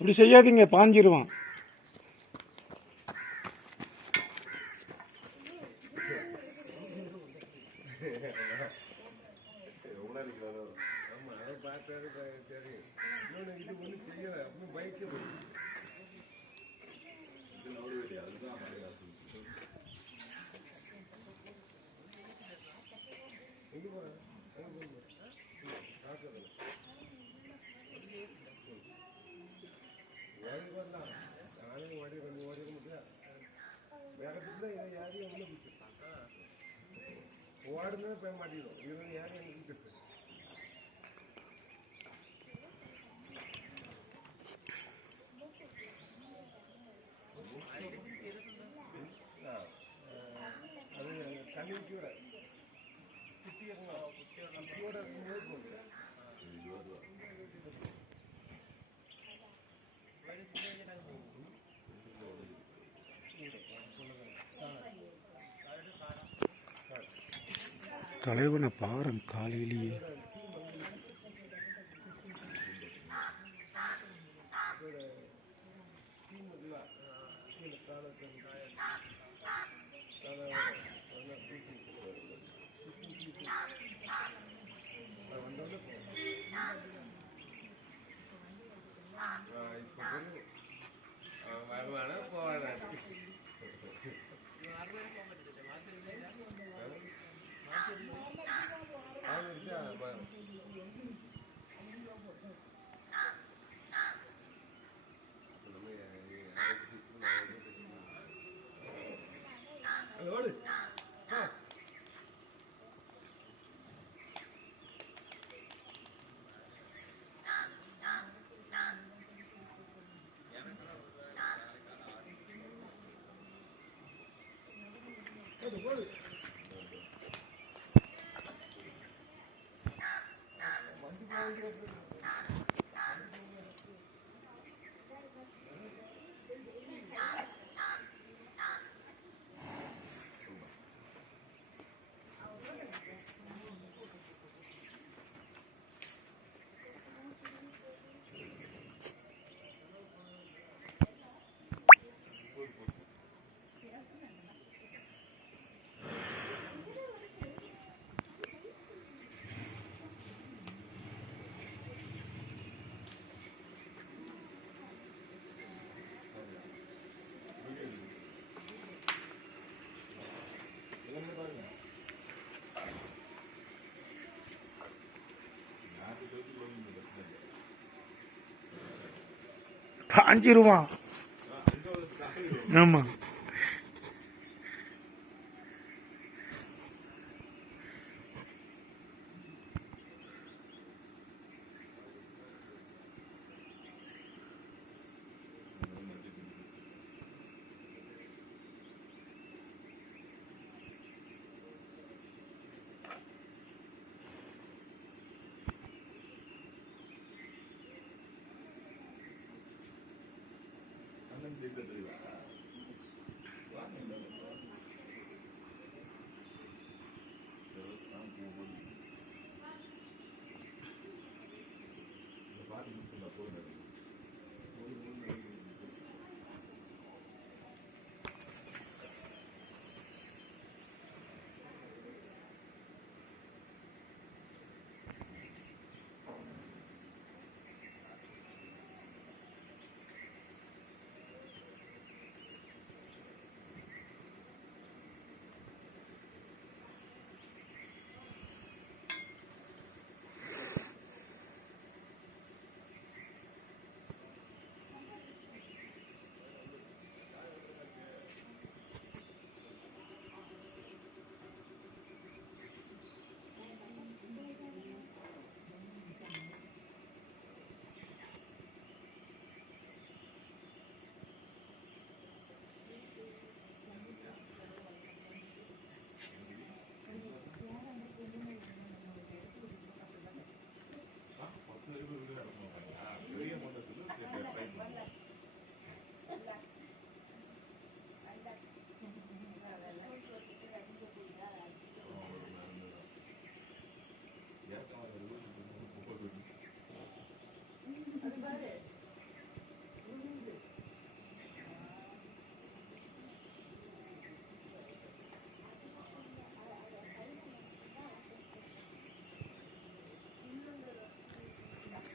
இப்படி செய்யாதீங்க பாஞ்சிருவான் Thank you. ಯಾರಿಗೆ ಬರಲ್ಲ ನಾನು ಓಡಿ ಬಂದು ಓಡಿ ಬಂದ್ರೆ ಬೇರೆ ಬಿದ್ದ ಯಾರಿಗೆ ಒಮ್ಮೆ ಬಿಟ್ಟಿತ್ತು ಓಡಿದ್ರೆ ಪೇ ಮಾಡಿದ್ರು ಇವ್ರನ್ನ ಯಾರಿಗೆ ಬಿಟ್ಟಿತ್ತು അത് കണ്ണിക്കുടെ കുട്ടിയുടെ കുട്ടിയുടെ നോക്കുന്നുണ്ട് தலைவனை பாரம் காலையிலேயே Thank you. 哎呦！不能呀，不能，不能！哎呦嘞！啊 arguably பாஞ்சிருவான். ஆமா.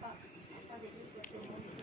かおでゃべりやってもで